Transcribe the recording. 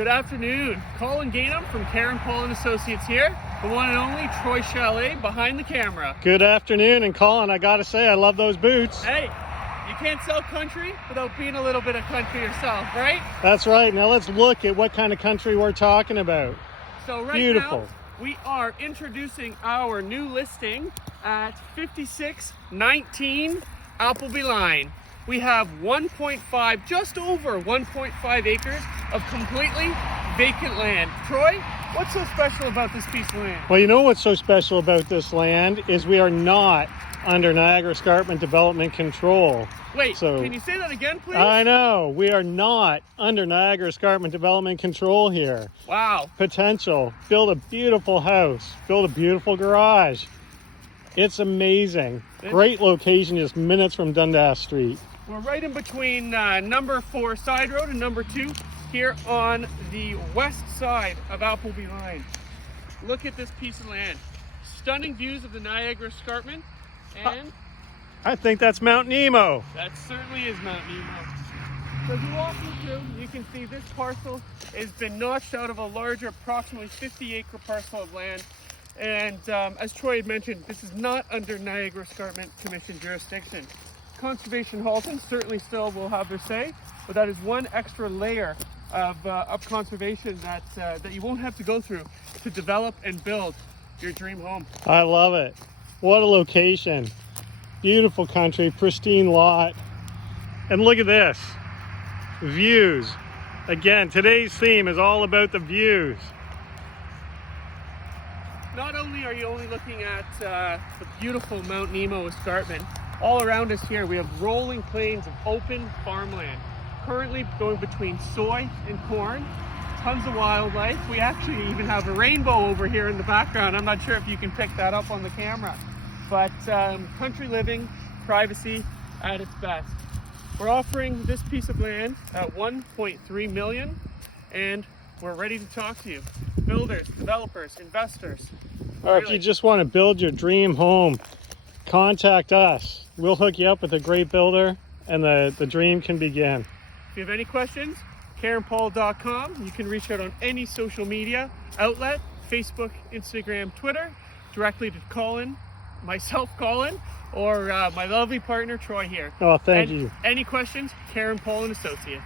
Good afternoon. Colin Gainham from Karen Paul and Associates here, the one and only Troy Chalet behind the camera. Good afternoon, and Colin, I gotta say, I love those boots. Hey, you can't sell country without being a little bit of country yourself, right? That's right. Now let's look at what kind of country we're talking about. So Beautiful. Now, we are introducing our new listing at 5619 Appleby Line. We have 1.5, just over 1.5 acres of completely vacant land. Troy, what's so special about this piece of land? Well, you know what's so special about this land is we are not under Niagara Escarpment Development Control. Wait, can you say that again, please? I know. We are not under Niagara Escarpment Development Control here. Wow. Potential. Build a beautiful house. Build a beautiful garage. It's amazing. Great location, just minutes from Dundas Street. We're right in between number 4 side road and number 2 here on the west side of Appleby Line. Look at this piece of land. Stunning views of the Niagara Escarpment, and I think that's Mount Nemo. that certainly is Mount Nemo. So as you walk through, you can see this parcel has been notched out of a larger, approximately 50-acre parcel of land. And as Troy had mentioned, this is not under Niagara Escarpment Commission jurisdiction. Conservation Halton certainly still will have their say, but that is one extra layer of conservation that you won't have to go through to develop and build your dream home. I love it. What a location. Beautiful country, pristine lot. And look at this. Views. Again, today's theme is all about the views. Not only are you only looking at the beautiful Mount Nemo escarpment, all around us here we have rolling plains of open farmland, currently going between soy and corn. Tons of wildlife. We actually even have a rainbow over here in the background. I'm not sure if you can pick that up on the camera, but country living, privacy at its best. We're offering this piece of land at $1.3 million, and we're ready to talk to you. Builders, developers, investors. Or if you just want to build your dream home, contact us. We'll hook you up with a great builder, and the dream can begin. If you have any questions, KarenPaul.com. You can reach out on any social media outlet, Facebook, Instagram, Twitter, directly to Colin, myself, Colin, or my lovely partner, Troy here. Oh, thank you. Any questions, Karen Paul and Associates.